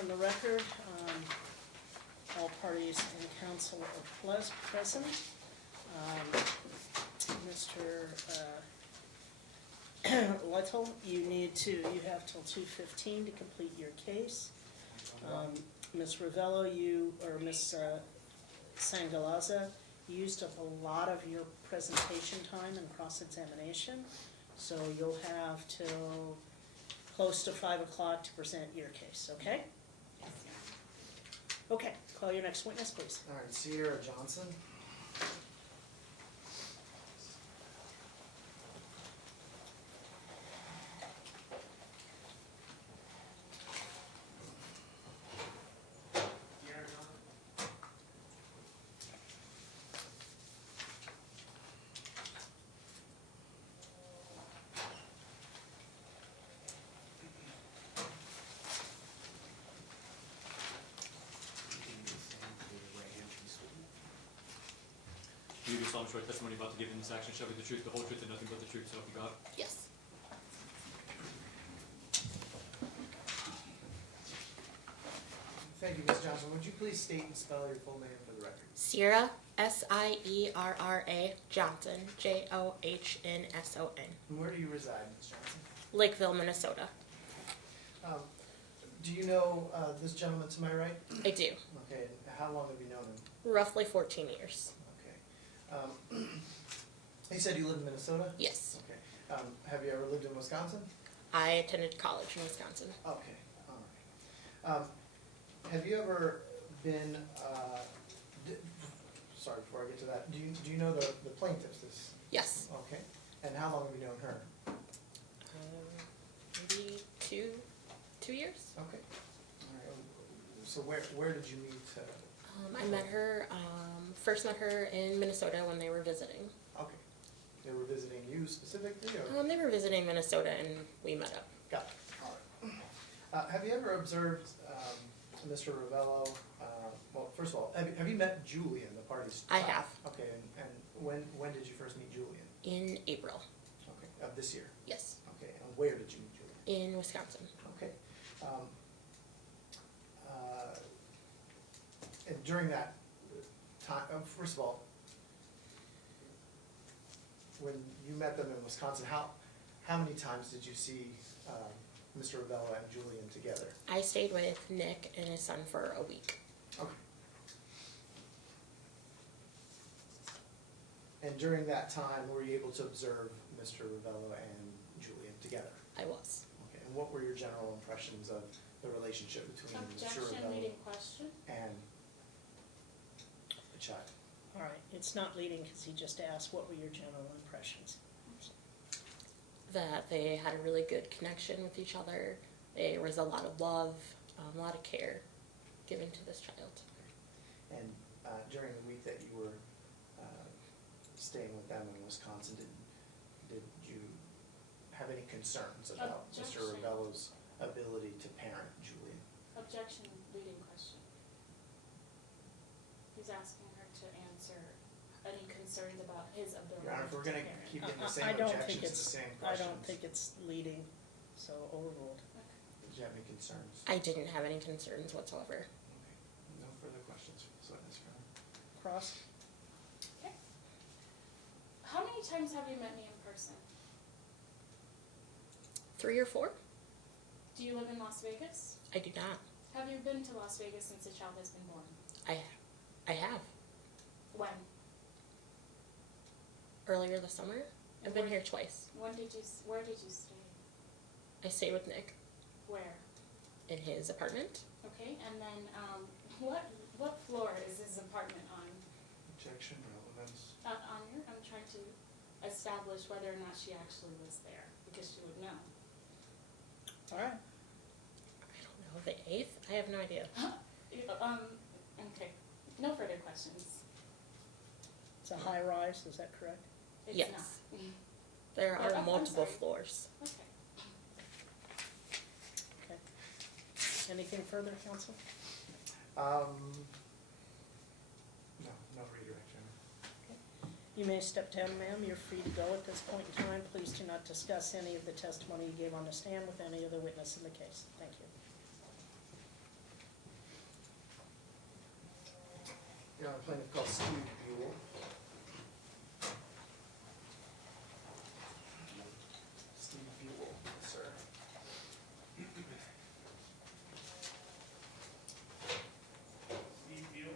from the record. All parties and counsel are present. Mr. Lytle, you have till 2:15 to complete your case. Ms. Ravello, Ms. Sangalaza used up a lot of your presentation time and cross-examination, so you'll have till close to 5 o'clock to present your case, okay? Yes, Okay, call your next witness, please. All right, Sierra Johnson. Do you solemnly swear testimony about to give in this action shall be the truth, the whole truth, and nothing but the truth, so help you God? Yes. Thank you, Ms. Johnson. Would you please state and spell your full name for the record? Sierra, Sierra, Johnson, Johnnson. And where do you reside, Ms. Johnson? Lakeville, Minnesota. Do you know this gentleman to my right? I do. Okay, and how long have you known him? Roughly 14 years. Okay. You said you live in Minnesota? Yes. Okay. Have you ever lived in Wisconsin? I attended college in Wisconsin. Okay, all right. Have you ever been, sorry, before I get to that, do you know the plaintiff? Yes. Okay. And how long have you known her? Maybe two years. Okay. All right. So where did you meet? I met her, first met her in Minnesota when they were visiting. Okay. They were visiting you specifically, or? They were visiting Minnesota and we met up. Got it. All right. Have you ever observed Mr. Ravello? Well, first of all, have you met Julian, the party's I child? have. Okay. And when did you first meet Julian? In April. Okay. Of this year. Yes. Okay. And where did you meet Julian? In Wisconsin. Okay. And during that time, first of all, when you met them in Wisconsin, how many times did you see Mr. Ravello and Julian together? I stayed with Nick and his son for a week. Okay. And during that time, were you able to observe Mr. Ravello and Julian together? I was. Okay. And what were your general impressions of the relationship between Mr. Objection, Ravello leading question. and the child? All right, it's not leading because he just asked, what were your general impressions? That they had a really good connection with each other. There was a lot of love, a lot of care given to this child. And during the week that you were staying with them in Wisconsin, did you have any concerns about Mr. Objection. Ravello's ability to parent Julian? Objection, leading question. He's asking her to answer any concerns about his ability Your Honor, if we're to gonna parent. keep getting the I same don't think objections, it's- the same I questions. don't think it's leading, so overruled. Did you have any concerns? I didn't have any concerns whatsoever. Okay. No further questions for this witness, Your Honor. Cross? Okay. How many times have you met me in person? 3 or 4? Do you live in Las Vegas? I do not. Have you been to Las Vegas since the child has been born? I have. When? Earlier this summer. I've been here twice. Where did you stay? I stay with Nick Where? in his apartment. Okay, and then what floor is his apartment on? Objection, relevance. I'm trying to establish whether or not she actually was there, because she would know. All right. I don't know, the 8th? I have no idea. Okay, no further questions. It's a high rise, is that correct? It's Yes. not. There Yeah, are I'm multiple sorry. floors. Okay. Okay. Anything further, counsel? No redirect, Your Honor. You may step down, ma'am. You're free to go at this point in time. Please do not discuss any of the testimony you gave on the stand with any other witness in the case. Thank you. Your Honor, plaintiff called Steve Buell. Steve Buell, sir. Steve Buell.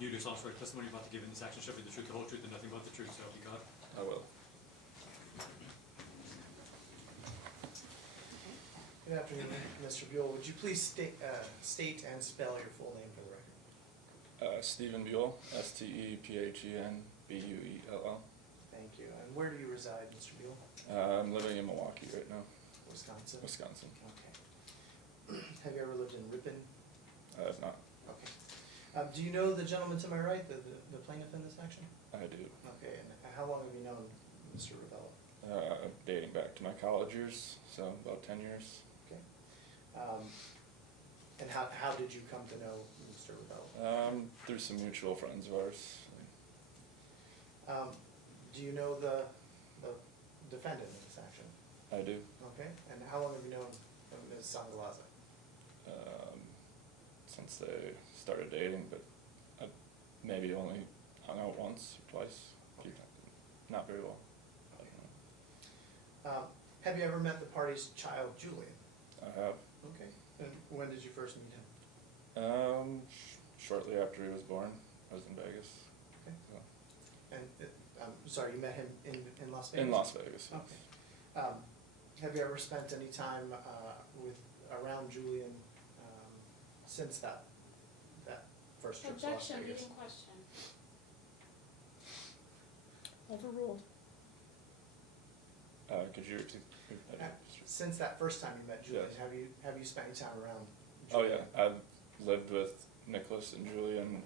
You do solemnly swear the testimony you're about to give in this action shall be the truth, the whole truth, and nothing but the truth, so help you God. I will. Good afternoon, Mr. Buell. Would you please state and spell your full name for the record? Stephen Buell, STEPHENBUELL. Thank you. And where do you reside, Mr. Buell? I'm living in Milwaukee right now, Wisconsin? Wisconsin. Okay. Have you ever lived in Ripon? I have not. Okay. Do you know the gentleman to my right, the plaintiff in this action? I do. Okay, and how long have you known Mr. Ravello? Dating back to my college years, so about 10 years. Okay. And how did you come to know Mr. Ravello? Through some mutual friends of ours. Do you know the defendant in this action? I do. Okay, and how long have you known Ms. Sangalaza? Since they started dating, but I maybe only hung out once or twice. Okay. Not very well. Have you ever met the party's child, Julian? I have. Okay. And when did you first meet him? Shortly after he was born, I was in Vegas. Okay. So. And, I'm sorry, you met him in Las Vegas? In Las Vegas. Yes. Okay. Have you ever spent any time around Julian since that first trip to Las Objection, Vegas? leading question. Overruled. Could you repeat that? Since that first time you met Julian, Yes. have you spent any time around Oh Julian? yeah, I've lived with Nicholas and Julian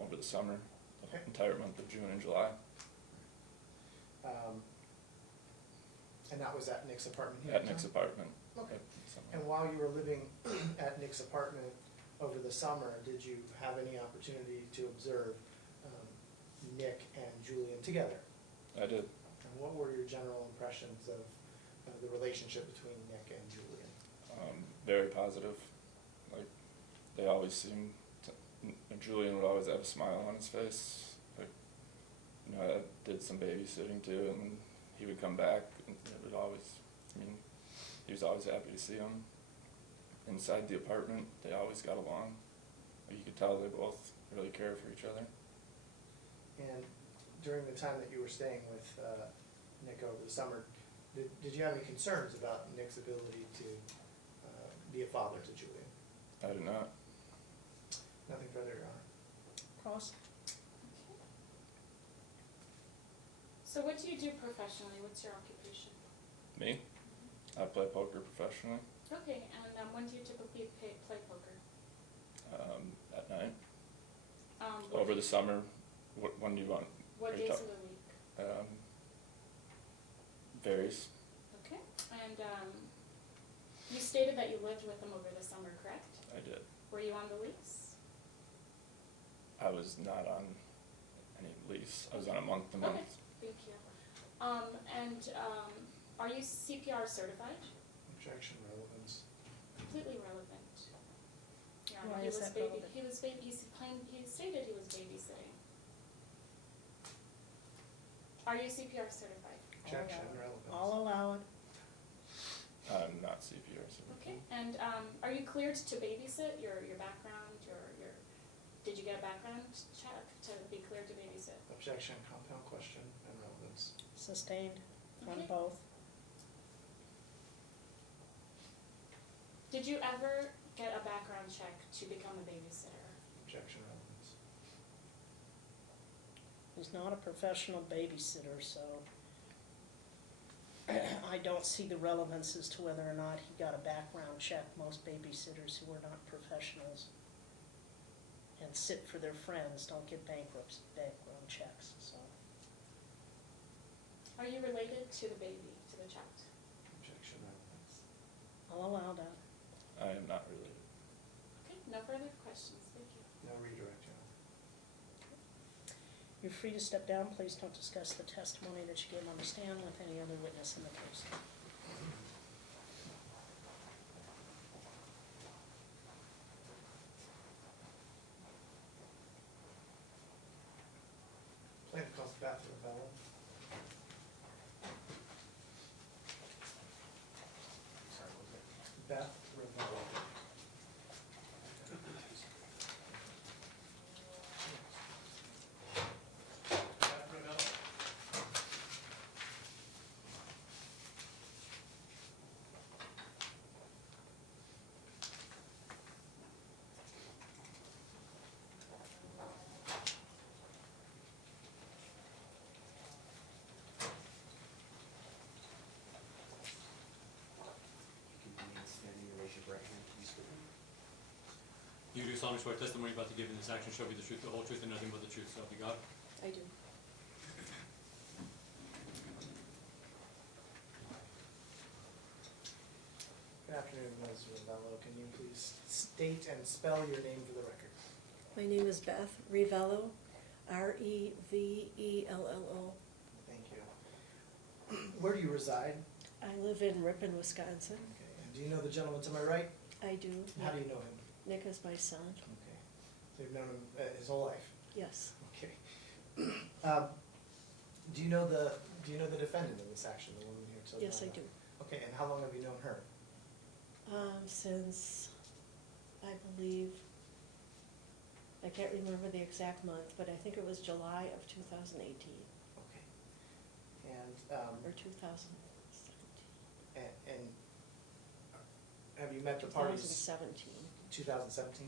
over the summer, the Okay. entire month of June and July. And that was at Nick's apartment here? At Nick's apartment. Okay. At summer. And while you were living at Nick's apartment over the summer, did you have any opportunity to observe Nick and Julian together? I did. And what were your general impressions of the relationship between Nick and Julian? Very positive. Like, they always seemed to, Julian would always have a smile on his face. Like, you know, I did some babysitting too, and he would come back, and it would always, he was always happy to see him. Inside the apartment, they always got along. You could tell they both really care for each other. And during the time that you were staying with Nick over the summer, did you have any concerns about Nick's ability to be a father to Julian? I did not. Nothing further, Your Honor. Cross. So what do you do professionally? What's your occupation? Me? I play poker professionally. Okay, and when do you typically play poker? At night. What Over the summer. When do you want? What are you days talk- of the week? Varies. Okay, and you stated that you lived with them over the summer, correct? I did. Were you on the lease? I was not on any lease. I was on a month-to-month. Okay, thank you. Are you CPR certified? Objection, relevance. Completely relevant. Yeah, Why he is was that baby. relevant? He stated he was babysitting. Are you CPR certified? Objection, relevance. I'll allow it. I'm not CPR certified. Okay, and are you cleared to babysit? Your background, your did you get a background check to be cleared to babysit? Objection, compound question, and relevance. Sustained on Okay. both. Did you ever get a background check to become a babysitter? Objection, relevance. He's not a professional babysitter, so I don't see the relevance as to whether or not he got a background check. Most babysitters who are not professionals and sit for their friends don't get background checks, so. Are you related to the baby, to the child? Objection, relevance. I'll I'll allow that. I am not related. Okay, no further questions, thank you. No redirect, John. You're free to step down. Please don't discuss the testimony that you gave on the stand with any other witness in the case. Plaintiff calls Beth Ravello. Sorry, what was it? Beth Ravello. Beth Ravello. Continue standing and raise your right hand, please. You do solemnly swear testimony about to give in this action shall be the truth, the whole truth, and nothing but the truth, so help you God? I do. Good afternoon, Ms. Ravello. Can you please state and spell your name for the record? My name is Beth Revello, Revello. Thank you. Where do you reside? I live in Ripon, Wisconsin. Okay. And do you know the gentleman to my right? I do. How do you know him? Nick is my son. Okay. So you've known him his whole life? Yes. Okay. Do you know the defendant in this action, the woman here? till Yes, I now? do. Okay, and how long have you known her? Since, I believe, I can't remember the exact month, but I think it was July of 2018, Okay. And, or 2017. and have you met the parties? 2017, 2017?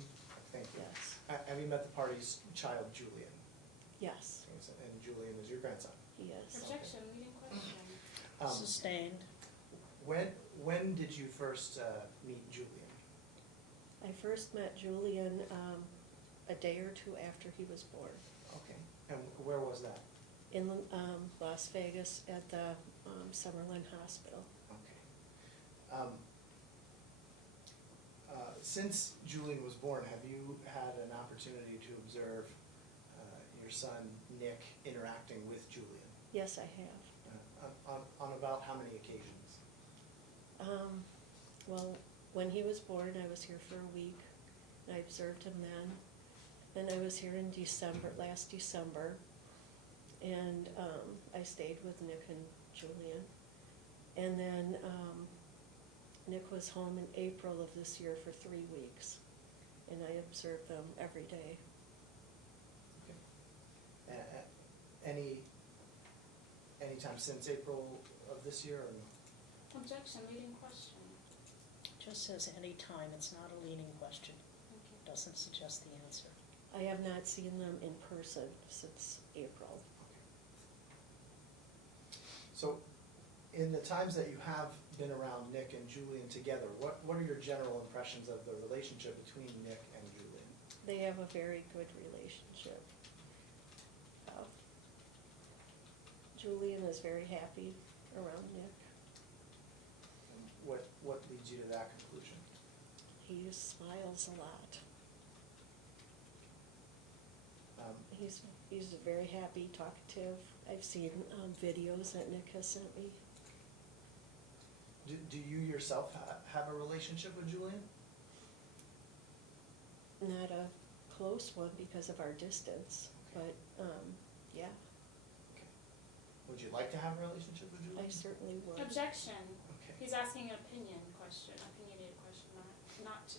Thank you. yes. Have you met the party's child, Julian? Yes, And Julian is your grandson? he is. Objection, leading question. Sustained. When did you first meet Julian? I first met Julian a day or two after he was born Okay. And where was that? in Las Vegas at the Summerlin Hospital. Okay. Since Julian was born, have you had an opportunity to observe your son Nick interacting with Julian? Yes, I have. On about how many occasions? Well, when he was born, I was here for a week, and I observed him then. Then I was here in December, last December, and I stayed with Nick and Julian. And then Nick was home in April of this year for 3 weeks, and I observed them every day. Okay. Any time since April of this year, or no? Objection, leading question. Just says any time. It's not a leading question. Thank you. Doesn't suggest the answer. I have not seen them in person since April. So, in the times that you have been around Nick and Julian together, what are your general impressions of the relationship between Nick and Julian? They have a very good relationship. Julian is very happy around Nick. What leads you to that conclusion? He smiles a lot. He's very happy, talkative. I've seen videos that Nick has sent me. Do you yourself have a relationship with Julian? Not a close one because of our distance, but yeah, Okay. Would you like to have a relationship with Julian? I certainly would. Objection. Okay. He's asking an opinionated question,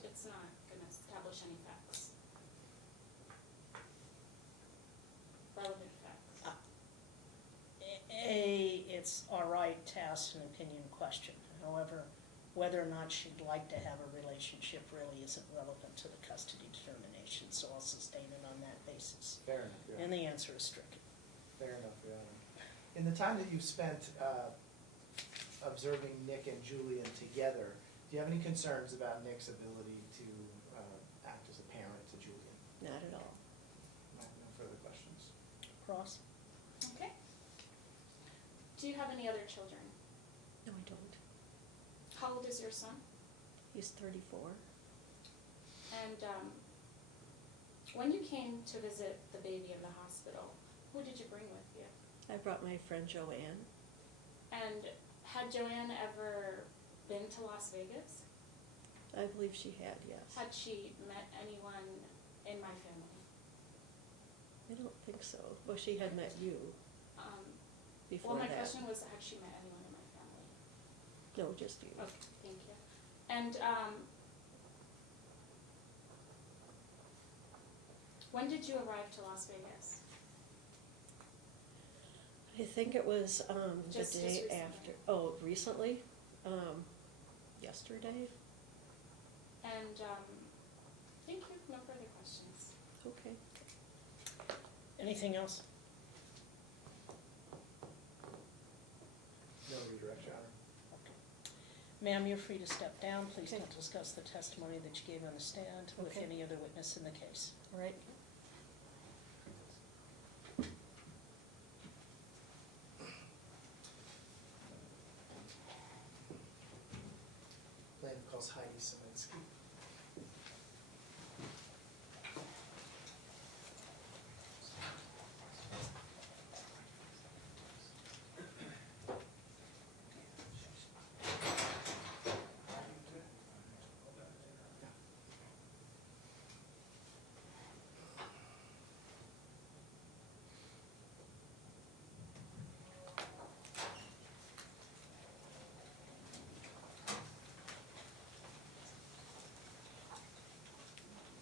it's not gonna establish any facts. Relevant facts. It's all right to ask an opinion question. However, whether or not she'd like to have a relationship really isn't relevant to the custody determination, so I'll sustain it on that basis. Fair enough, Your And Honor. the answer is stricken. Fair enough, Your Honor. In the time that you've spent observing Nick and Julian together, do you have any concerns about Nick's ability to act as a parent to Julian? Not at all. No further questions. Cross? Okay. Do you have any other children? No, I don't. How old is your son? He's 34. And when you came to visit the baby in the hospital, who did you bring with you? I brought my friend Joanne. And had Joanne ever been to Las Vegas? I believe she had, yes. Had she met anyone in my family? I don't think so. Well, she had met you before Well, my that. question was, had she met anyone in my family? No, just you. Okay, thank you. And when did you arrive to Las Vegas? I think it was the Just day recently. after. Oh, recently? Yesterday? And thank you, no further questions. Okay. Anything else? No redirect, Your Honor. Ma'am, you're free to step down. Please Okay. don't discuss the testimony that you gave on the stand with Okay. any other witness in the case. All right. Plaintiff calls Heidi Saminsky.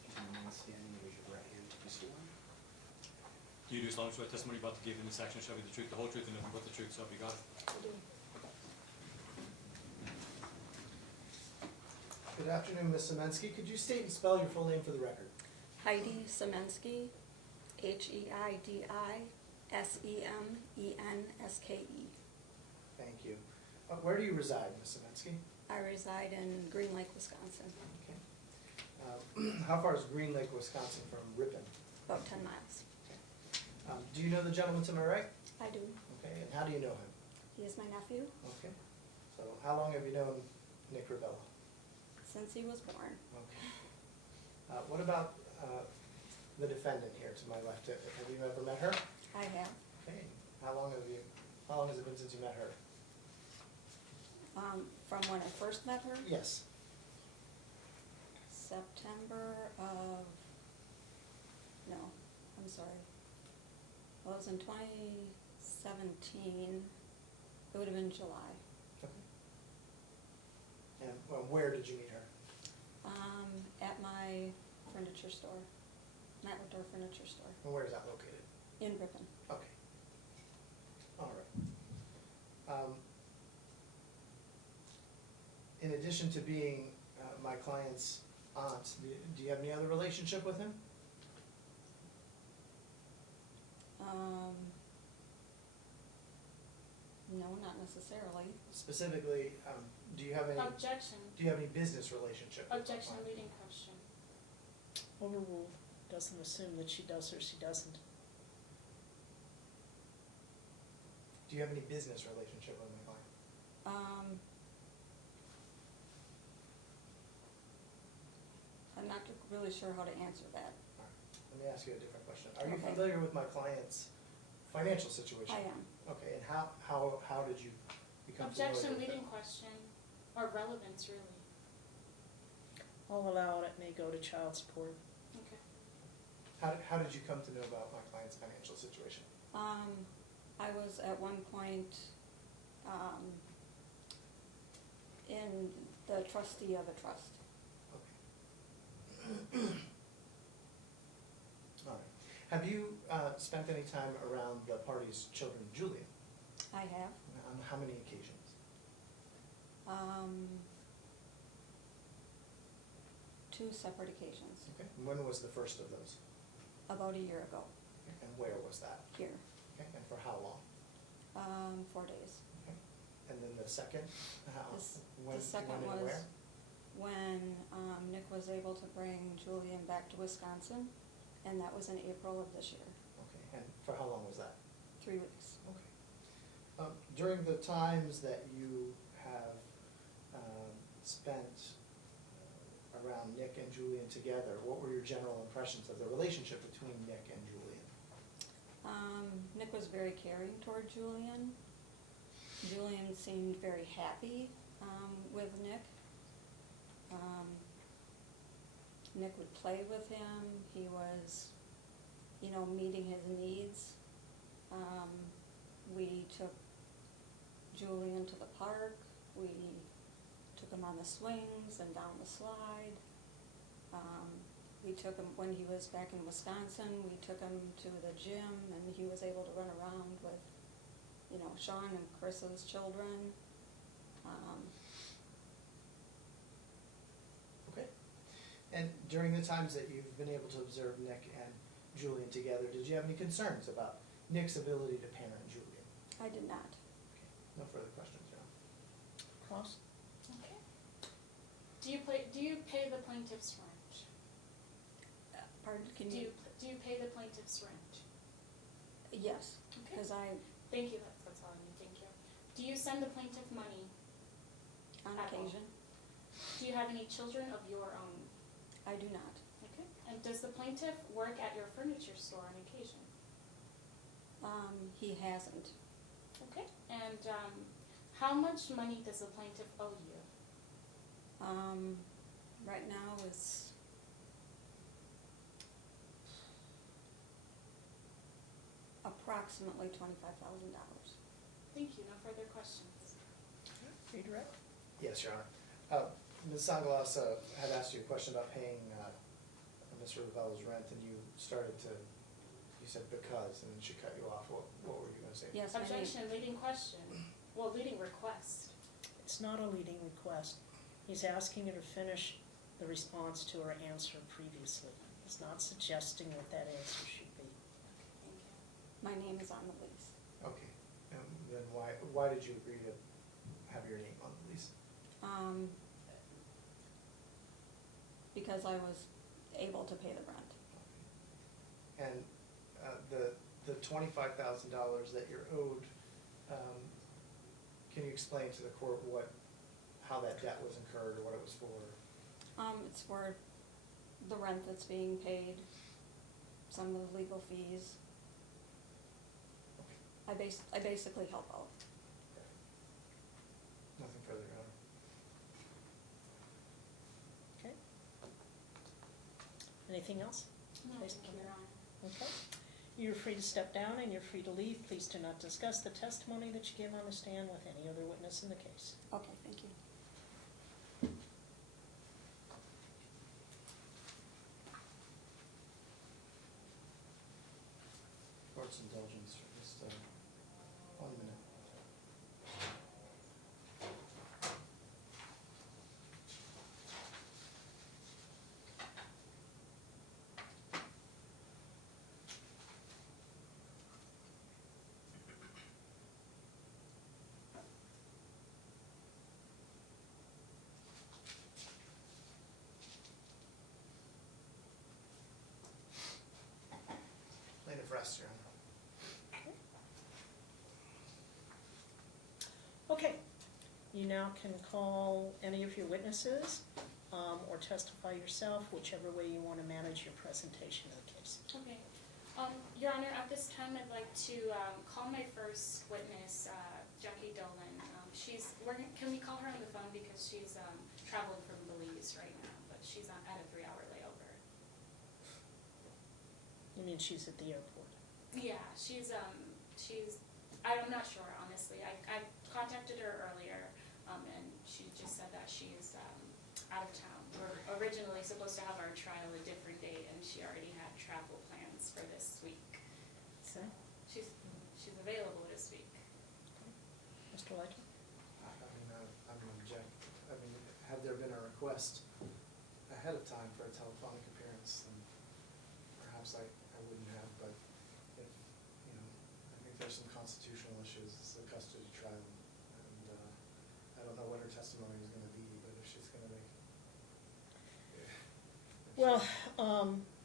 Keep your hands standing, raise your right hand to be sworn. Do you do solemnly swear testimony about to give in this action shall be the truth, the whole truth, and nothing but the truth, so help you God? Good afternoon, Ms. Saminsky. Could you state and spell your full name for the record? Heidi Semensky, Heidi Semenske. Thank you. Where do you reside, Ms. Saminsky? I reside in Green Lake, Wisconsin, Okay. How far is Green Lake, Wisconsin from Ripon? about 10 miles. Do you know the gentleman to my right? I do. Okay, and how do you know him? He is my nephew Okay. So how long have you known Nick Ravello? since he was born. Okay. What about the defendant here to my left? Have you ever met her? I have. Okay. How long has it been since you met her? From when I first met her, Yes. September of, no, I'm sorry. Well, it was in 2017. It would have been July. Okay. And where did you meet her? At my furniture store, Matlador Furniture Store And where is that located? in Ripon. Okay. All right. In addition to being my client's aunt, do you have any other relationship with him? No, not necessarily. Specifically, do you have any Objection, business relationship with my objection, client? leading question. Overruled. Doesn't assume that she does or she doesn't. Do you have any business relationship with my client? I'm not really sure how to answer that. All right. Let me ask you a different question. Are you Okay. familiar with my client's financial situation? I am. Okay, and how did you become familiar Objection, with it? leading question, or relevance, really. All allowed, it may go to child support. Okay. How did you come to know about my client's financial situation? I was at one point in the trustee of a trust. Okay. All right. Have you spent any time around the party's children, Julian? I have. On how many occasions? 2 separate occasions, Okay. And when was the first of those? about a year ago, Okay. And where was that? here, Okay. And for how long? 4 days. Okay. And then the second? When, The second when and was where? when Nick was able to bring Julian back to Wisconsin, and that was in April of this year, Okay. And for how long was that? 3 weeks. Okay. During the times that you have spent around Nick and Julian together, what were your general impressions of the relationship between Nick and Julian? Nick was very caring toward Julian. Julian seemed very happy with Nick. Nick would play with him. He was, meeting his needs. We took Julian to the park. We took him on the swings and down the slide. We took him, when he was back in Wisconsin, we took him to the gym and he was able to run around with, Sean and Chris's children. Okay. And during the times that you've been able to observe Nick and Julian together, did you have any concerns about Nick's ability to parent Julian? I did not. Okay. No further questions, John. Cross? Okay. Do you pay the plaintiff's rent? Pardon, can Do you? you pay the plaintiff's rent? Yes, Okay. because Thank you, that's all I need, thank you. Do you send the plaintiff money? on At all. occasion, Do you have any children of your own? I do not. Okay. And does the plaintiff work at your furniture store on occasion? He hasn't. Okay. And how much money does the plaintiff owe you? Right now is approximately $25,000. Thank you, no further questions. Redirect? Yes, Your Honor. Ms. Sangalaza had asked you a question about paying Mr. Ravello's rent, and you said because, and then she cut you off. What were you going to say? Yes, my name, Objection, leading question. Well, leading request. It's not a leading request. He's asking you to finish the response to her answer previously. He's not suggesting what that answer should be. Thank you. my name is on the lease. Okay. And then why did you agree to have your name on the lease? Because I was able to pay the rent. And the $25,000 that you're owed, can you explain to the court how that debt was incurred or what it was for? It's for the rent that's being paid, some of the legal fees. Okay. I basically help out. Nothing further, Your Honor. Okay. Anything else? No, Based thank on you, Your that? Honor. Okay. You're free to step down and you're free to leave. Please do not discuss the testimony that you give on the stand with any other witness in the case. Okay, thank you. Court's indulgence for just 1 minute. Plaintiff rests, Your Honor. Okay. You now can call any of your witnesses or testify yourself, whichever way you want to manage your presentation of the case. Okay. Your Honor, at this time, I'd like to call my first witness, Jackie Dolan. Can we call her on the phone because she's traveling from Belize right now, but she's at a 3-hour layover. You mean she's at the airport? Yeah, I'm not sure, honestly. I contacted her earlier, and she just said that she's out of town. We're originally supposed to have our trial a different date, and she already had travel plans for this week. So she's available this week. Mr. Ledger? I'm going to object. Had there been a request ahead of time for a telephonic appearance, then perhaps I wouldn't have, but if, I think there's some constitutional issues. It's a custody trial, and I don't know what her testimony is going to be, but if she's going to make... Well,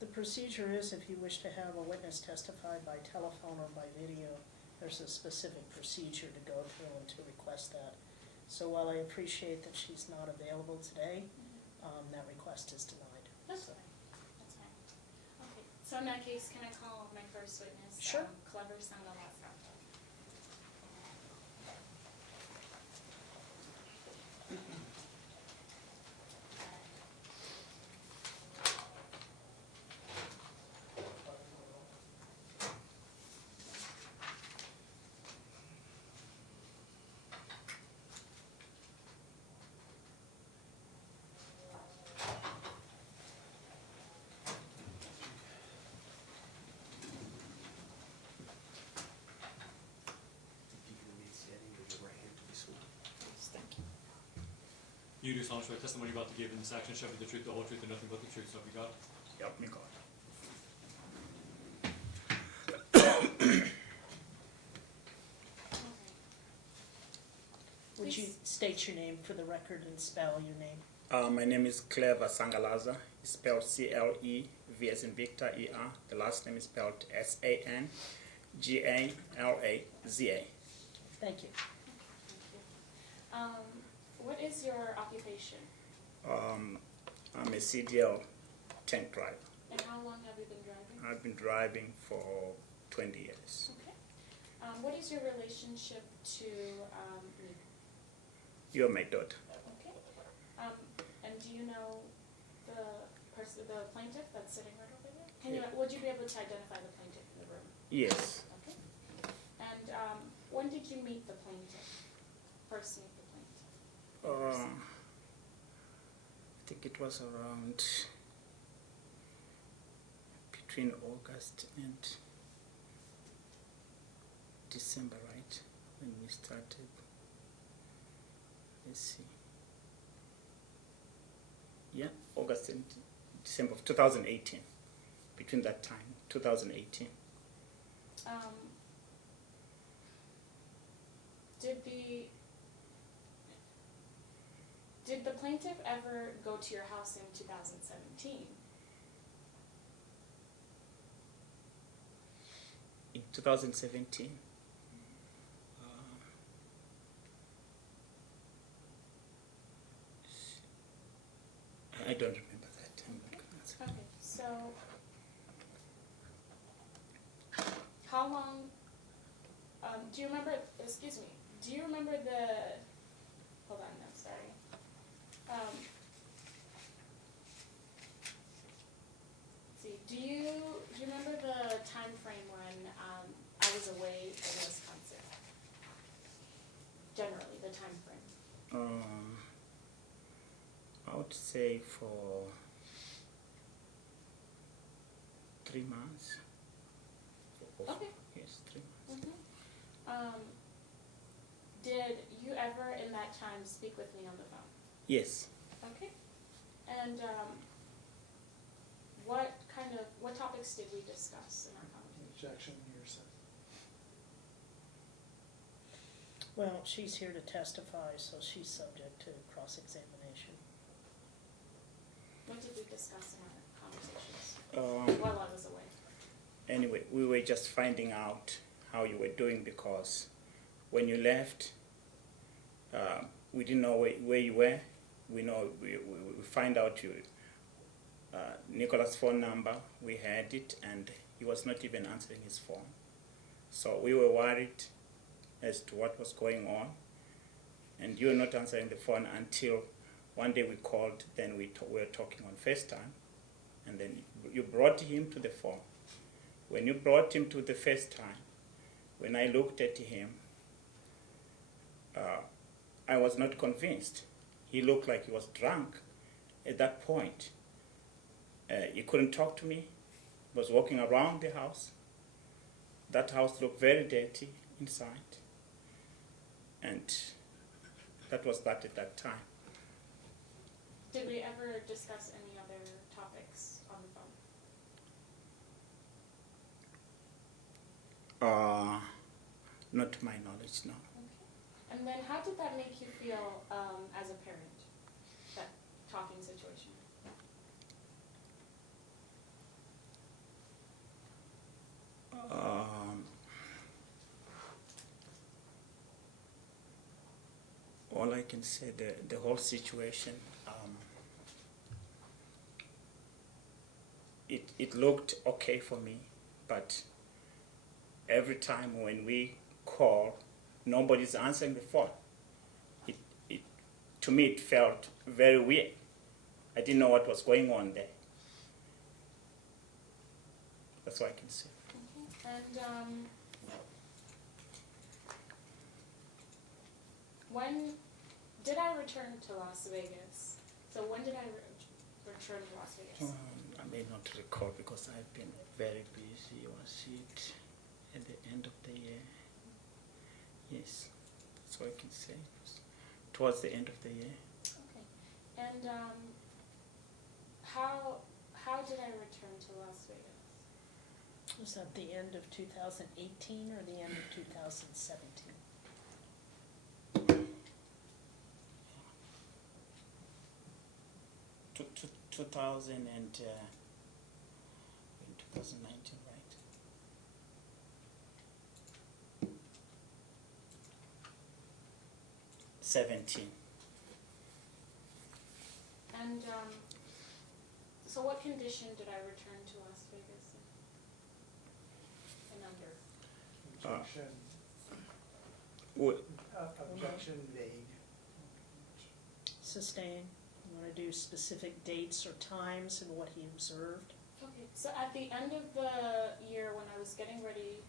the procedure is if you wish to have a witness testify by telephone or by video, there's a specific procedure to go through and to request that. So while I appreciate that she's not available today, that request is denied. That's fine. That's fine. Okay, so in that case, can I call my first witness? Sure. Keren Sangalaza. If you can remain standing, raise your right hand to be sworn. Thank you. You do solemnly swear testimony you're about to give in this action shall be the truth, the whole truth, and nothing but the truth, so help you God. Help me God. Would you Please. state your name for the record and spell your name? My name is Keren Sangalaza. It's spelled C-L-E-V as in Victor E-R. The last name is spelled S-A-N-G-A-L-A-Z-A. Thank you. What is your occupation? I'm a CDL tank driver. And how long have you been driving? I've been driving for 20 years. Okay. What is your relationship to me? You're my daughter. Okay. And do you know the person, the plaintiff that's sitting right over there? Would you be able to identify the plaintiff in the room? Yes. Okay. And when did you meet the plaintiff? First meet the plaintiff? I think it was around between August and December, right? When we started. Let's see. Yeah, August and December of 2018. Between that time, 2018. Did the plaintiff ever go to your house in 2017? In 2017. I don't remember that. I'm not gonna answer. Okay, so how long, do you remember, excuse me, do you remember the, hold on, no, sorry. Let's see, do you remember the time frame when I was away in Wisconsin? Generally, the time frame. I would say for 3 months. Okay. Yes, 3 months. Did you ever in that time speak with me on the phone? Yes. Okay. And what topics did we discuss in our conversation? Objection, hearsay. Well, she's here to testify, so she's subject to cross-examination. What did we discuss in our conversations while I was away? Anyway, we were just finding out how you were doing because when you left, we didn't know where you were. We find out you Nicholas' phone number. We had it, and he was not even answering his phone. So we were worried as to what was going on, and you were not answering the phone until one day we called. Then we were talking on FaceTime, and then you brought him to the phone. When you brought him to the FaceTime, when I looked at him, I was not convinced. He looked like he was drunk at that point. He couldn't talk to me. He was walking around the house. That house looked very dirty inside. And that was that at that time. Did we ever discuss any other topics on the phone? Not to my knowledge, no. Okay. And then how did that make you feel as a parent, that talking situation? All I can say, the whole situation, it looked okay for me, but every time when we call, nobody's answering the phone. To me, it felt very weird. I didn't know what was going on there. That's what I can say. And when did I return to Las Vegas? So when did I return to Las Vegas? I may not recall because I've been very busy. Was it at the end of the year? Yes, that's what I can say. It was towards the end of the year. Okay. And how did I return to Las Vegas? Was that the end of 2018 or the end of 2017? 2019, right? '17. And so what condition did I return to Las Vegas in under? Objection, What? objection vague. Sustained. You want to do specific dates or times and what he observed? Okay, so at the end of the year when I was getting ready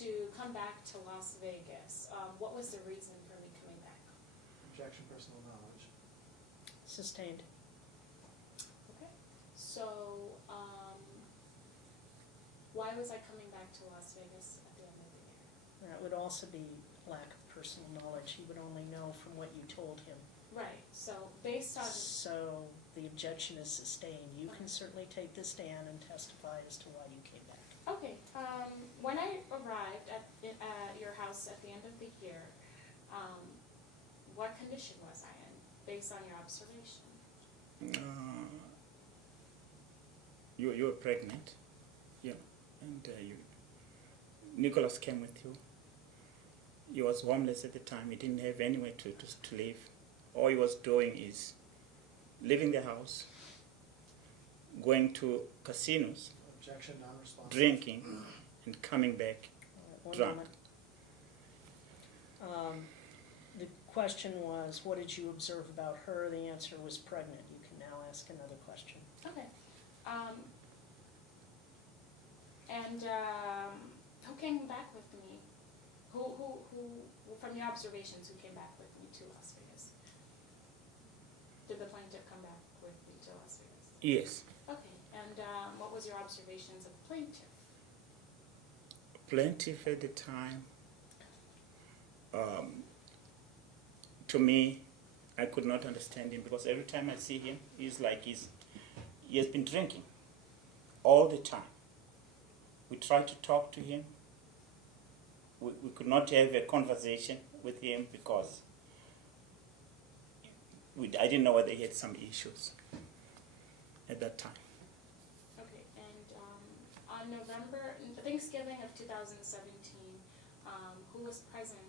to come back to Las Vegas, what was the reason for me coming back? Objection, personal knowledge. Sustained. Okay, so why was I coming back to Las Vegas at the end of the year? That would also be lack of personal knowledge. He would only know from what you told him. Right, so based on, So the objection is sustained. You can certainly take the stand and testify as to why you came back. okay, when I arrived at your house at the end of the year, what condition was I in, based on your observation? You were pregnant, yeah, and Nicholas came with you. He was homeless at the time. He didn't have anywhere to live. All he was doing is leaving the house, going to casinos, Objection, non-responsive. drinking, and coming back One drunk. moment. The question was, what did you observe about her? The answer was pregnant. You can now ask another question. Okay, and who came back with me? Who, from your observations, who came back with me to Las Vegas? Did the plaintiff come back with me to Las Vegas? Yes. Okay, and what was your observations of the plaintiff? Plaintiff at the time, to me, I could not understand him because every time I see him, he's like he has been drinking all the time. We tried to talk to him. We could not have a conversation with him because I didn't know whether he had some issues at that time. Okay, and on Thanksgiving of 2017, who was present?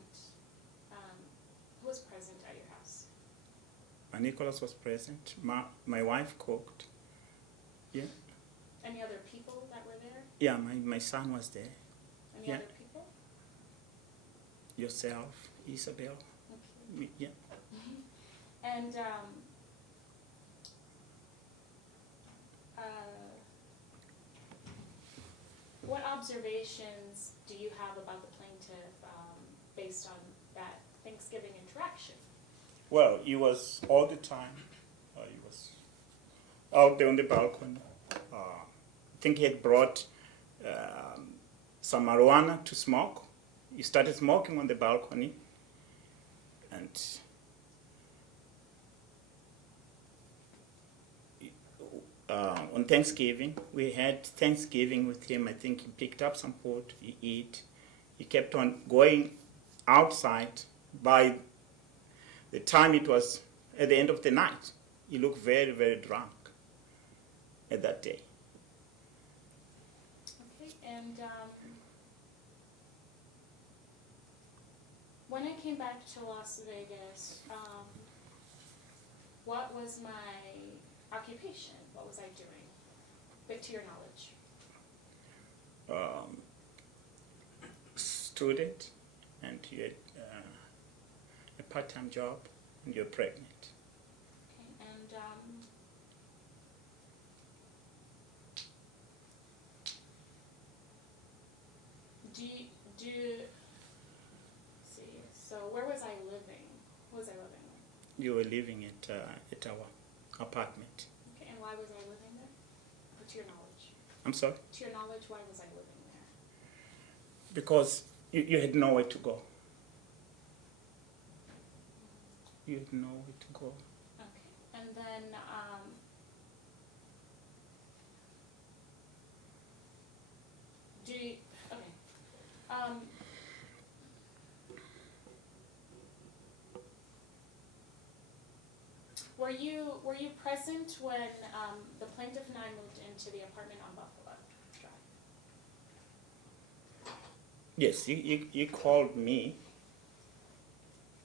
Who was present at your house? Nicholas was present. My wife cooked. Yeah. Any other people that were there? Yeah, my son was there. Any Yeah. other people? Yourself, Isabel. Okay. Yeah. And what observations do you have about the plaintiff based on that Thanksgiving interaction? Well, he was all the time. He was out there on the balcony. I think he had brought some marijuana to smoke. He started smoking on the balcony, and on Thanksgiving, we had Thanksgiving with him. I think he picked up some food, he ate. He kept on going outside. By the time it was at the end of the night, he looked very, very drunk at that day. Okay, and when I came back to Las Vegas, what was my occupation? What was I doing? But to your knowledge. student and you had a part-time job and you're pregnant. Okay, and see, so where was I living? Who was I living with? You were living at our apartment. Okay, and why was I living there? Or to your knowledge? I'm sorry? To your knowledge, why was I living there? Because you had nowhere to go. You had nowhere to go. Okay, and then, okay, were you present when, the plaintiff and I moved into the apartment on Buffalo Drive? Yes, you called me.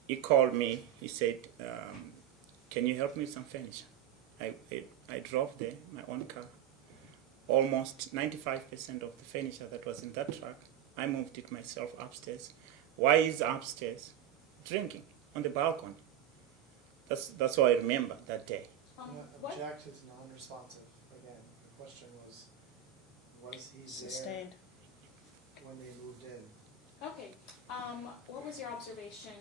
He called me. He said, "Can you help me with some furniture?" I drove there, my own car. Almost 95% of the furniture that was in that truck, I moved it myself upstairs. Why is upstairs? Drinking on the balcony. That's what I remember that day. What? Object is non-responsive. Again, the question was he there Sustained. when they moved in? Okay, what was your observation,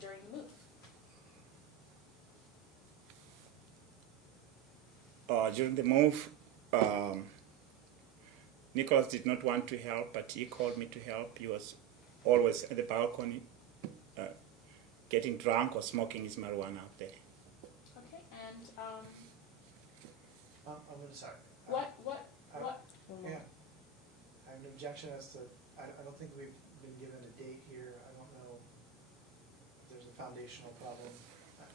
during the move? During the move, Nicholas did not want to help, but he called me to help. He was always at the balcony, getting drunk or smoking his marijuana out there. Okay, and, I'm really sorry. what? Yeah. I have an objection as to, I don't think we've been given a date here. I don't know if there's a foundational problem,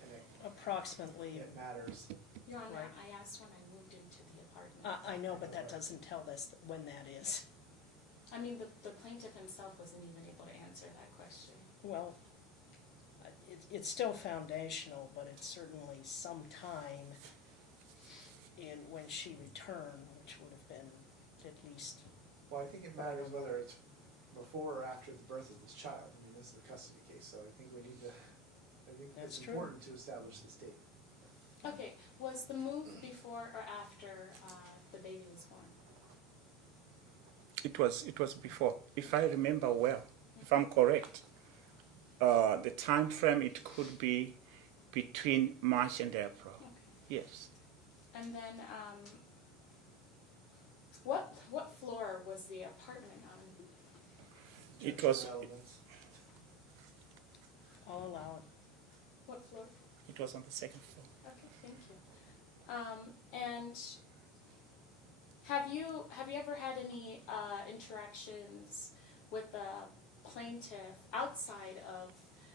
and Approximately. it matters. Your Honor, Right. I asked when I moved into the apartment. I know, but that doesn't tell us when that is. I mean, the plaintiff himself wasn't even able to answer that question. Well, it's still foundational, but it's certainly some time in when she returned, which would have been at least. Well, I think it matters whether it's before or after the birth of this child. I mean, this is a custody case, so I think we need to, I think That's it's true. important to establish this date. Okay, was the move before or after, the baby was born? It was before, if I remember well, if I'm correct. The time frame, it could be between March and April. Okay. Yes. And then, what floor was the apartment on? It was Relevance. I'll allow it. What floor? it was on the second floor. Okay, thank you. And have you ever had any, interactions with the plaintiff outside of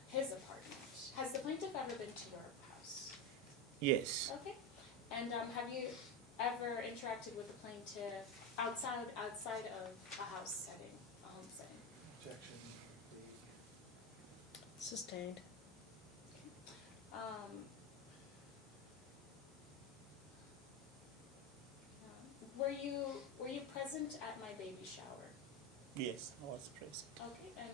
his apartment? Has the plaintiff ever been to your house? Yes. Okay. And have you ever interacted with the plaintiff outside of a house setting, a home setting? Objection. Sustained. Were you present at my baby shower? Yes, I was present. Okay, and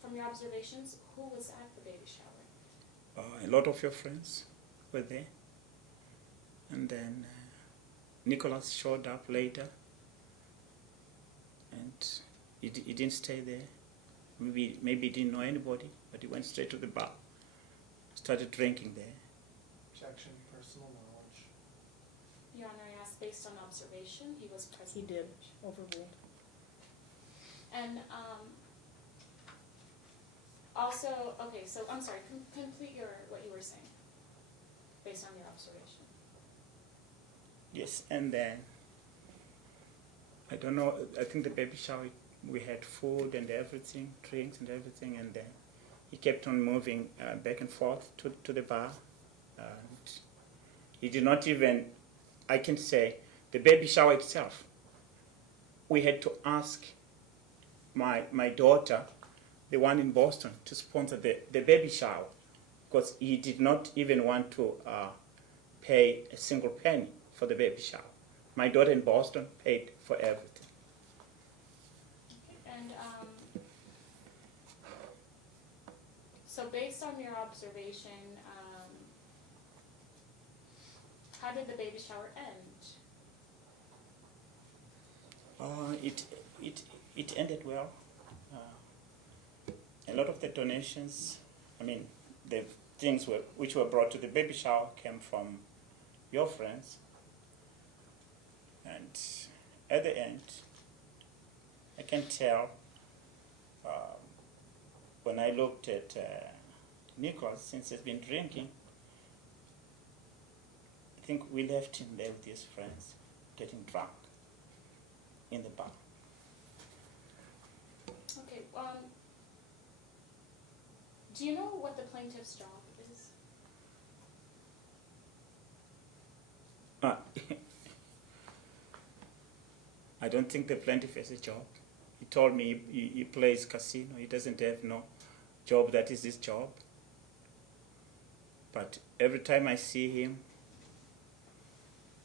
from your observations, who was at the baby shower? A lot of your friends were there. And then Nicholas showed up later. And he didn't stay there. Maybe he didn't know anybody, but he went straight to the bar. Started drinking there. Objection, personal knowledge. Your Honor, I asked based on observation, he was present. He did. Overruled. And also, okay, so I'm sorry, complete what you were saying, based on your observation. Yes, and then, I don't know, I think the baby shower, we had food and everything, drinks and everything, and then he kept on moving back and forth to the bar. And he did not even, I can say, the baby shower itself, we had to ask my daughter, the one in Boston, to sponsor the baby shower, because he did not even want to pay a single penny for the baby shower. My daughter in Boston paid for everything. So based on your observation, how did the baby shower end? It ended well. A lot of the donations, I mean, the things which were brought to the baby shower came from your friends. And at the end, I can tell when I looked at Nicholas, since he's been drinking, I think we left him there with his friends, getting drunk in the bar. Okay, do you know what the plaintiff's job is? I don't think the plaintiff has a job. He told me he plays casino. He doesn't have no job that is his job. But every time I see him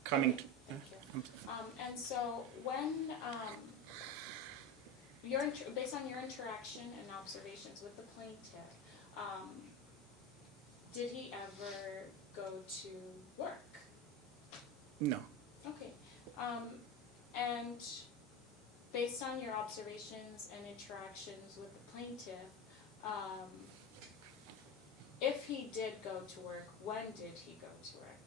coming to... Thank you. And so when, based on your interaction and observations with the plaintiff, did he ever go to work? No. Okay. And based on your observations and interactions with the plaintiff, if he did go to work, when did he go to work?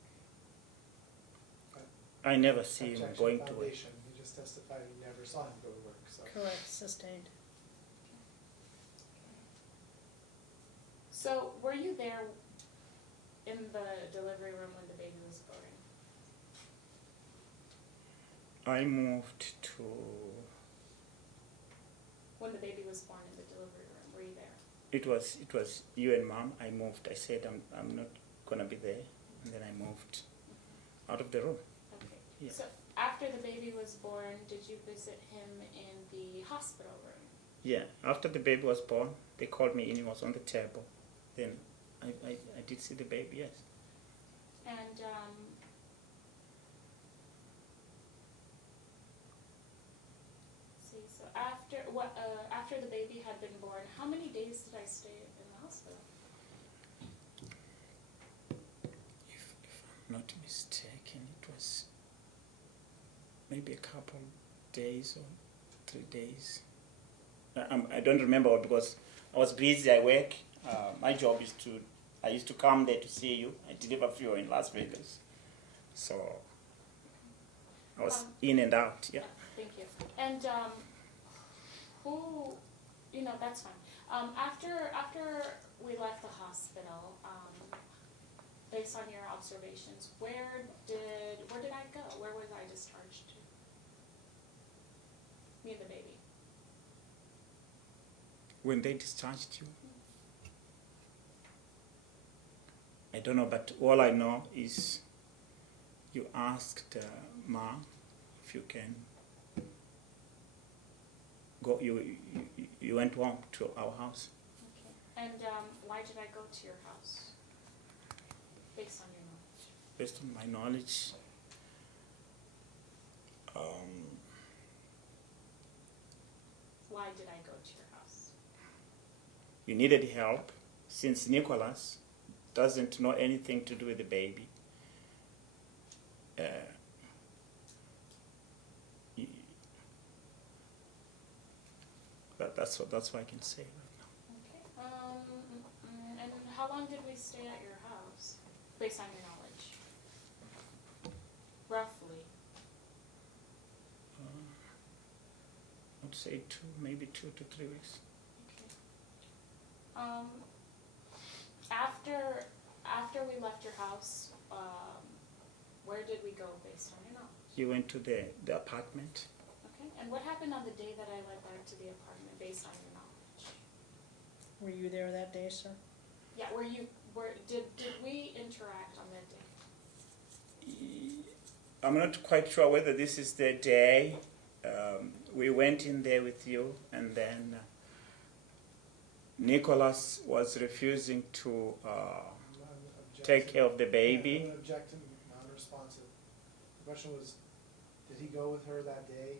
I never see him Objection going to work. foundation. He just testified he never saw him go to work, so. Correct, sustained. So were you there in the delivery room when the baby was born? I moved to... When the baby was born in the delivery room, were you there? It was you and Mom. I moved. I said I'm not gonna be there, and then I moved out of the room. Okay. Yeah. So after the baby was born, did you visit him in the hospital room? Yeah. After the baby was born, they called me in. He was on the table. Then I did see the baby. Yes. And see, so after the baby had been born, how many days did I stay in the hospital? If I'm not mistaken, it was maybe a couple days or 3 days. I don't remember because I was busy. I work. My job is I used to come there to see you. I deliver fuel in Las Vegas. So I was in and out, yeah. Thank you. And who, that's fine. After we left the hospital, based on your observations, where did I go? Where was I discharged to? Me and the baby. When they discharged you? I don't know, but all I know is you asked Ma if you can go. You went home to our house. Okay. And why did I go to your house? Based on your knowledge. Based on my knowledge, Why did I go to your house? you needed help since Nicholas doesn't know anything to do with the baby. That's what I can say right now. Okay. And how long did we stay at your house, based on your knowledge? Roughly. I'd say maybe 2 to 3 weeks. Okay. After we left your house, where did we go based on your knowledge? You went to the apartment. Okay. And what happened on the day that I went back to the apartment based on your knowledge? Were you there that day, sir? Yeah. Did we interact on that day? I'm not quite sure whether this is the day. We went in there with you, and then Nicholas was refusing to take care of the baby. Yeah, objecting, non-responsive. The question was, did he go with her that day?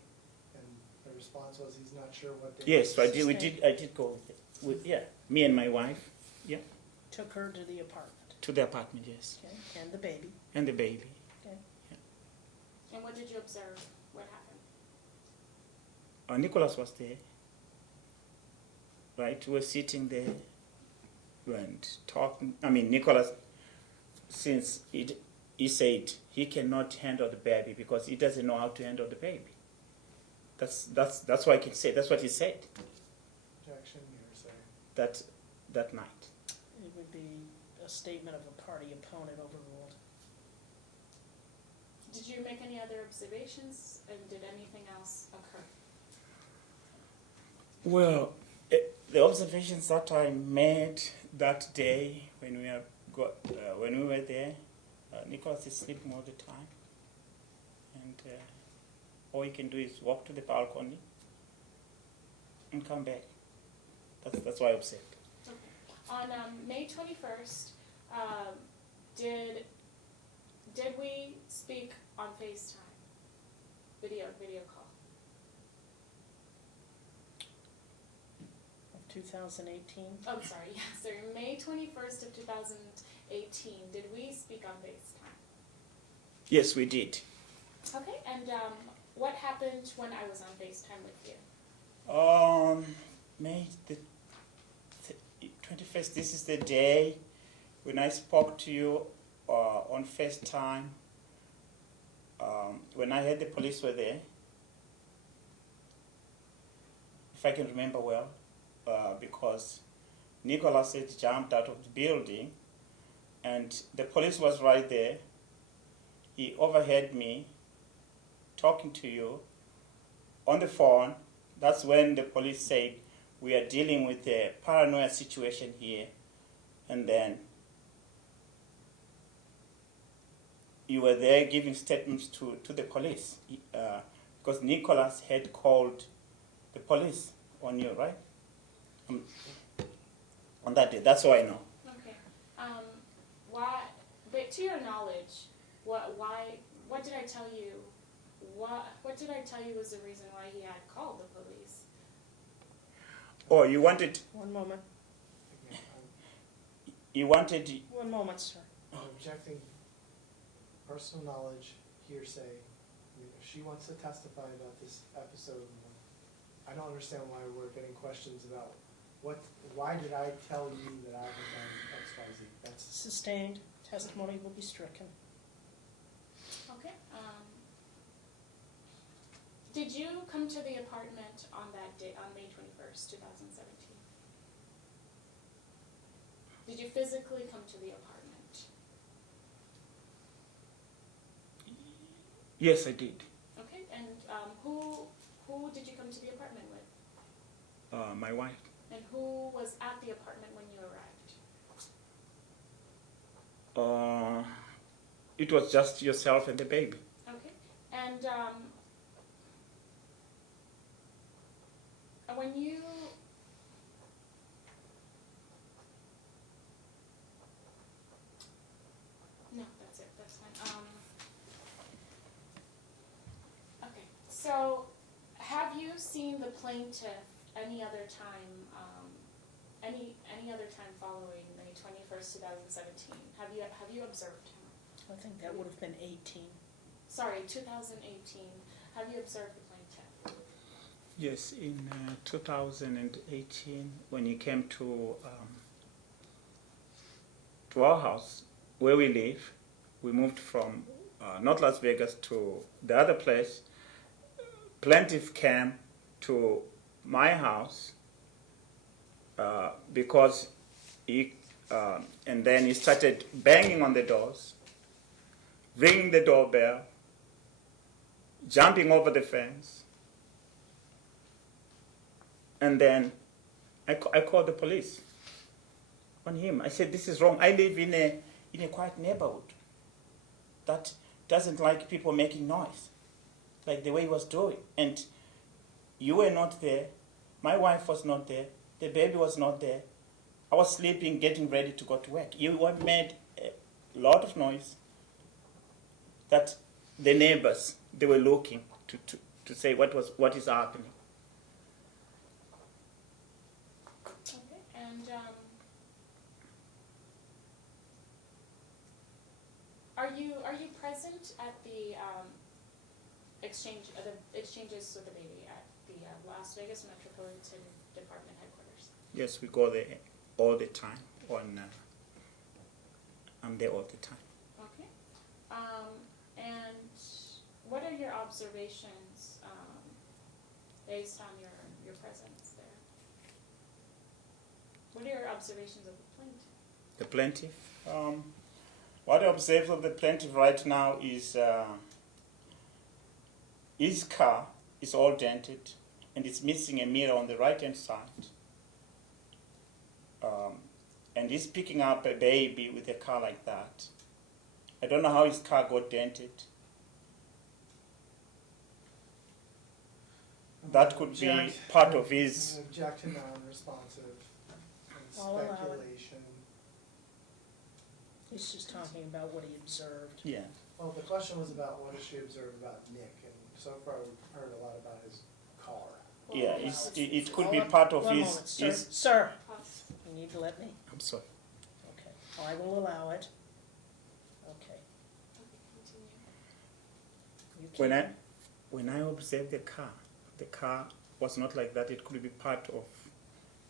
And the response was he's not sure what day. Yes, so I did go with it. Yeah, me and my wife. Yeah, Took her to the apartment, to the apartment, yes, okay, and the baby, and the baby. okay? And what did you observe? What happened? Nicholas was there, right? We were sitting there and talking. I mean, Nicholas, since he said he cannot handle the baby because he doesn't know how to handle the baby. That's what I can say. That's what he said Objection, you're saying. that night. It would be a statement of a party opponent overruled. Did you make any other observations, and did anything else occur? Well, the observations that I made that day when we were there, Nicholas is sleeping all the time, and all he can do is walk to the balcony and come back. That's what I observed. Okay. On May 21st, did we speak on FaceTime? Video call. Of 2018, Oh, sorry, yes, sorry. May 21st of 2018, did we speak on FaceTime? Yes, we did. Okay, and what happened when I was on FaceTime with you? May the 21st, this is the day when I spoke to you on FaceTime, when I heard the police were there, if I can remember well, because Nicholas had jumped out of the building and the police was right there. He overheard me talking to you on the phone. That's when the police said, we are dealing with a paranoia situation here. And then you were there giving statements to the police because Nicholas had called the police on you, right? On that day, that's all I know. Okay. Why? But to your knowledge, what did I tell you? What did I tell you was the reason why he had called the police? Oh, you wanted. one moment, Again, You wanted. one moment, sir. I'm objecting personal knowledge, hearsay. I mean, if she wants to testify about this episode, I don't understand why we're getting questions about why did I tell you that I had done X, Y, Z? That's Sustained, testimony will be stricken. Okay. Did you come to the apartment on that day, on May 21st, 2017? Did you physically come to the apartment? Yes, I did. Okay. And who did you come to the apartment with? My wife. And who was at the apartment when you arrived? It was just yourself and the baby. Okay. And when you no, that's it. That's fine. Okay. So, have you seen the plaintiff any other time? Any other time following May 21st, 2017? Have you observed him? I think that would have been 18. Sorry, 2018. Have you observed the plaintiff? Yes, in 2018, when he came to our house where we live, we moved from not Las Vegas to the other place. Plaintiff came to my house because he, and then he started banging on the doors, ringing the doorbell, jumping over the fence. And then I called the police on him. I said, this is wrong. I live in a quiet neighborhood that doesn't like people making noise, like the way he was doing. And you were not there. My wife was not there. The baby was not there. I was sleeping, getting ready to go to work. You made a lot of noise that the neighbors, they were looking to say what is happening. Okay. And are you present at the exchanges with the baby at the Las Vegas Metropolitan Department headquarters? Yes, we go there all the time. I'm there all the time. Okay. And what are your observations based on your presence there? What are your observations of the plaintiff? The plaintiff? What I observe of the plaintiff right now is his car is all dented and it's missing a mirror on the right-hand side. And he's picking up a baby with a car like that. I don't know how his car got dented. That could be part of his... Object to non-responsive and I'll allow it. speculation. He's just talking about what he observed. Yeah. Well, the question was about what does she observe about Nick, and so far we've heard a lot about his car. Yeah, Well, it could be hold on part of one his... moment, sir. his Sir, Pause. you need to let me. I'm sorry. Okay, I will allow it. Okay. Okay, continue. You When I observed the car was not like that. It could be part of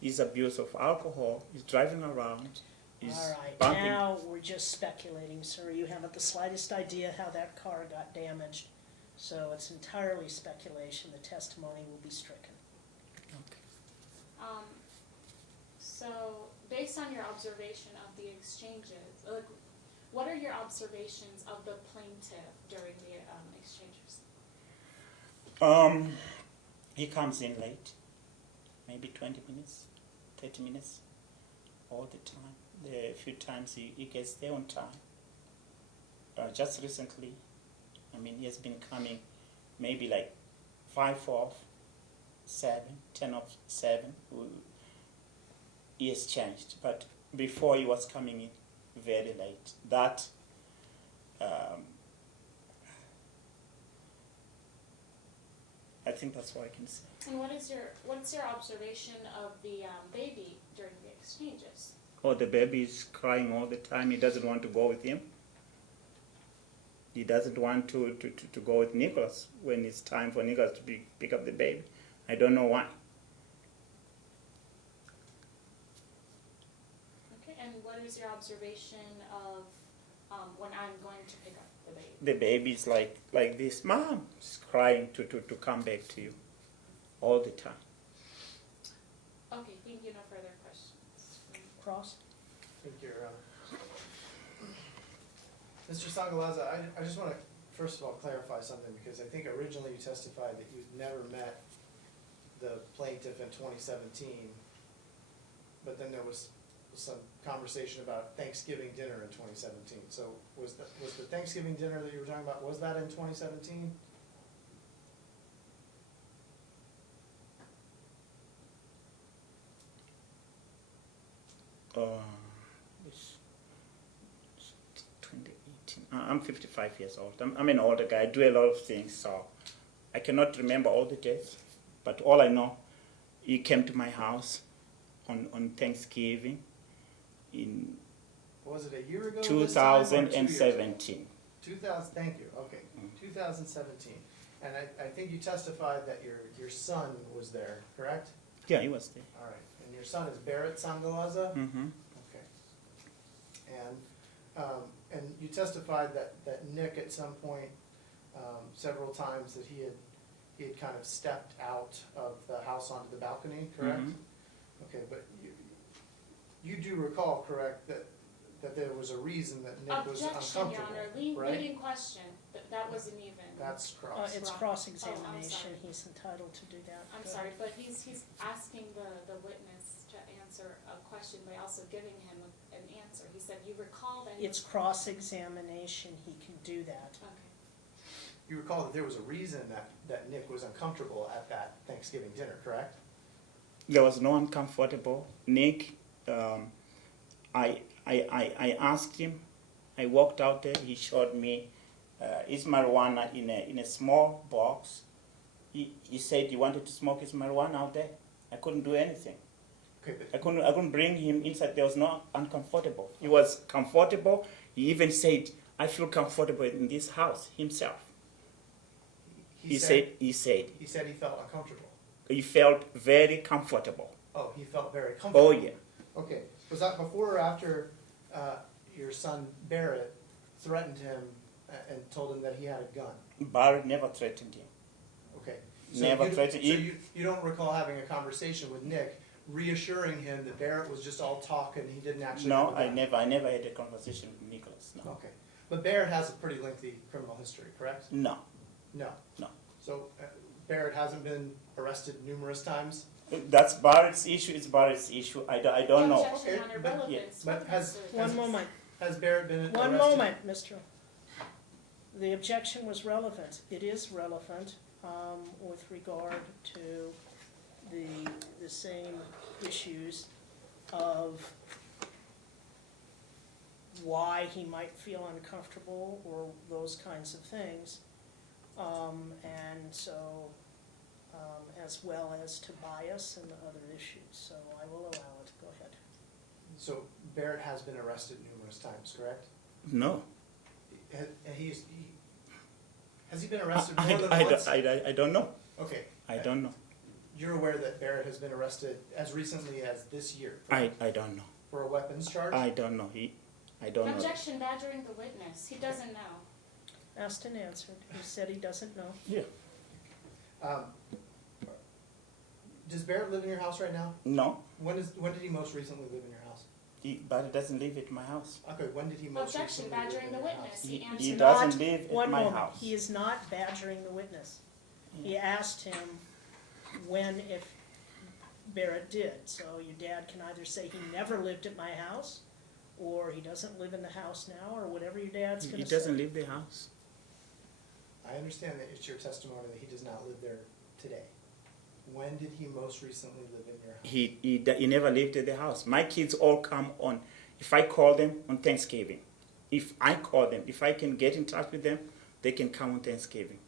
his abuse of alcohol. He's driving around. He's All right, bumping. now we're just speculating, sir. You haven't the slightest idea how that car got damaged. So it's entirely speculation. The testimony will be stricken. Okay. So, based on your observation of the exchanges, what are your observations of the plaintiff during the exchanges? He comes in late, maybe 20 minutes, 30 minutes, all the time. The few times he gets there on time. Just recently, he has been coming maybe like 5 of 7, 10 of 7. He has changed, but before he was coming in very late. That I think that's all I can say. And what's your observation of the baby during the exchanges? Oh, the baby is crying all the time. He doesn't want to go with him. He doesn't want to go with Nicholas when it's time for Nicholas to pick up the baby. I don't know why. Okay, and what is your observation of when I'm going to pick up the baby? The baby is like this. Mom is crying to come back to you all the time. Okay, thank you. No further questions. Cross? Thank you, Your Honor. Mr. Sangalaza, I just want to, first of all, clarify something, because I think originally you testified that you'd never met the plaintiff in 2017, but then there was some conversation about Thanksgiving dinner in 2017. So was the Thanksgiving dinner that you were talking about, was that in 2017? It's 2018. I'm 55 years old. I'm an older guy. I do a lot of things, so I cannot remember all the dates. But all I know, he came to my house on Thanksgiving in Was it a year ago? This time, or 2 years ago? 2017. 2000. Thank you. Okay, 2017. And I think you testified that your son was there, correct? Yeah, he was there. All right. And your son is Barrett Sangalaza? Mm-hmm. Okay. And you testified that Nick at some point, several times, that he had kind of stepped out of the house onto the balcony, correct? Mhm. Okay, but you do recall, correct, that there was a reason that Nick was Objection, Your uncomfortable, Honor. right? Leading question. That wasn't even. That's cross. It's Wrong. cross-examination. Oh, I'm sorry. He's entitled to do that. I'm Go sorry, ahead. but he's asking the witness to answer a question by also giving him an answer. He said, you recall that he It's was. cross-examination. He can do that. Okay. You recall that there was a reason that Nick was uncomfortable at that Thanksgiving dinner, correct? There was no uncomfortable. Nick, I asked him. I walked out there. He showed me his marijuana in a small box. He said he wanted to smoke his marijuana out there. I couldn't do anything. Okay, I couldn't bring him inside. There was no uncomfortable. He was comfortable. He even said, I feel comfortable in this house himself. He said He said he felt uncomfortable. he felt very comfortable. Oh, he felt very comfortable. Oh yeah. Okay. Was that before or after your son Barrett threatened him and told him that he had a gun? Barrett never threatened him. Okay. Never threatened. So you don't recall having a conversation with Nick, reassuring him that Barrett was just all talk and he didn't actually have No, a gun? I never had a conversation with Nicholas. No. Okay. But Barrett has a pretty lengthy criminal history, correct? No. No. No. So Barrett hasn't been arrested numerous times? That's Barrett's issue. It's Barrett's issue. I don't know. Objection Okay, on but- irrelevance. but has- One moment, Has Barrett been arrested? one moment, Mr. The objection was relevant. It is relevant with regard to the same issues of why he might feel uncomfortable or those kinds of things. And so, as well as to bias and other issues. So I will allow it. Go ahead. So Barrett has been arrested numerous times, correct? No. Has he been arrested more than once? I don't know. Okay. I don't know. You're aware that Barrett has been arrested as recently as this year? I don't know. For a weapons charge? I don't know. I don't know. Objection badgering the witness. He doesn't know. Asked and answered. He said he doesn't know. Yeah. Does Barrett live in your house right now? No. When did he most recently live in your house? Barrett doesn't live at my house. Okay, when did he most Objection recently live badgering in the your witness. house? He He answered. doesn't Not- live at One my moment. house. He is not badgering the witness. He asked him when, if Barrett did. So your dad can either say he never lived at my house, or he doesn't live in the house now, or whatever your dad's He gonna say. doesn't leave the house. I understand that it's your testimony that he does not live there today. When did he most recently live in your house? He never lived at the house. My kids all come on. If I call them on Thanksgiving, if I call them, if I can get in touch with them, they can come on Thanksgiving.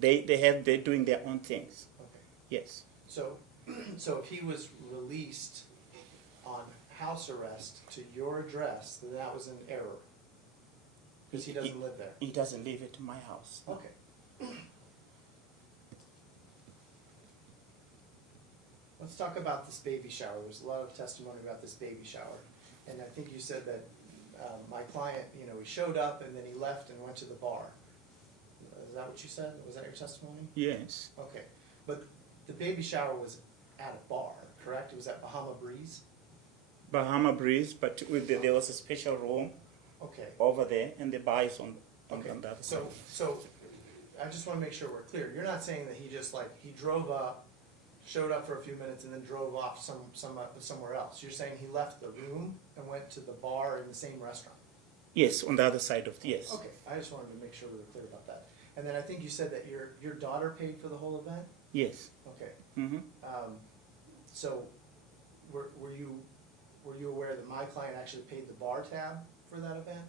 Okay. They're doing their own things. Okay. Yes. So if he was released on house arrest to your address, then that was an error. Because he doesn't live there. He doesn't live at my house. Okay. Let's talk about this baby shower. There's a lot of testimony about this baby shower. And I think you said that my client, he showed up and then he left and went to the bar. Is that what you said? Was that your testimony? Yes. Okay. But the baby shower was at a bar, correct? It was at Bahama Breeze? Bahama Breeze, but there was a special room Okay. over there, and the bar is on Okay. the other side. So I just want to make sure we're clear. You're not saying that he just he drove up, showed up for a few minutes, and then drove off somewhere else. You're saying he left the room and went to the bar in the same restaurant. Yes, on the other side of yes. Okay, I just wanted to make sure we were clear about that. And then I think you said that your daughter paid for the whole event? Yes. Okay. Mm-hmm. So were you aware that my client actually paid the bar tab for that event?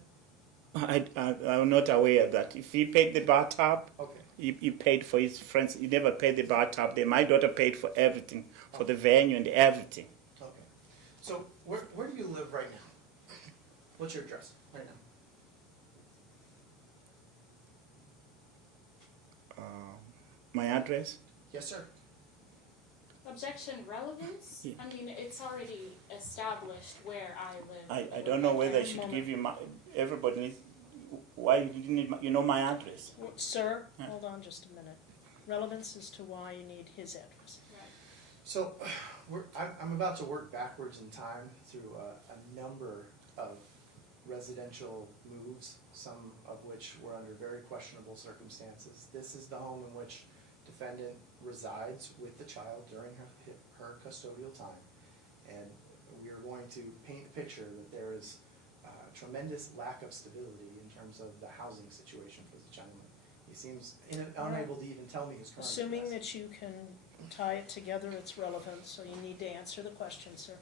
I'm not aware of that. If he paid the bar tab, Okay. he paid for his friends. He never paid the bar tab. My daughter paid for everything, for the venue and everything. Okay. So where do you live right now? What's your address right now? My address? Yes, sir. Objection relevance? Yeah. I mean, it's already established where I live. I don't know whether I One should moment. give you my. Everybody needs. Why you need my address? Sir, Yeah. hold on just a minute. Relevance as to why you need his address. Right. So I'm about to work backwards in time through a number of residential moves, some of which were under very questionable circumstances. This is the home in which defendant resides with the child during her custodial time. And we are going to paint a picture that there is a tremendous lack of stability in terms of the housing situation for the gentleman. He seems unable to even tell me his current Assuming address. that you can tie it together, it's relevant, so you need to answer the question, sir.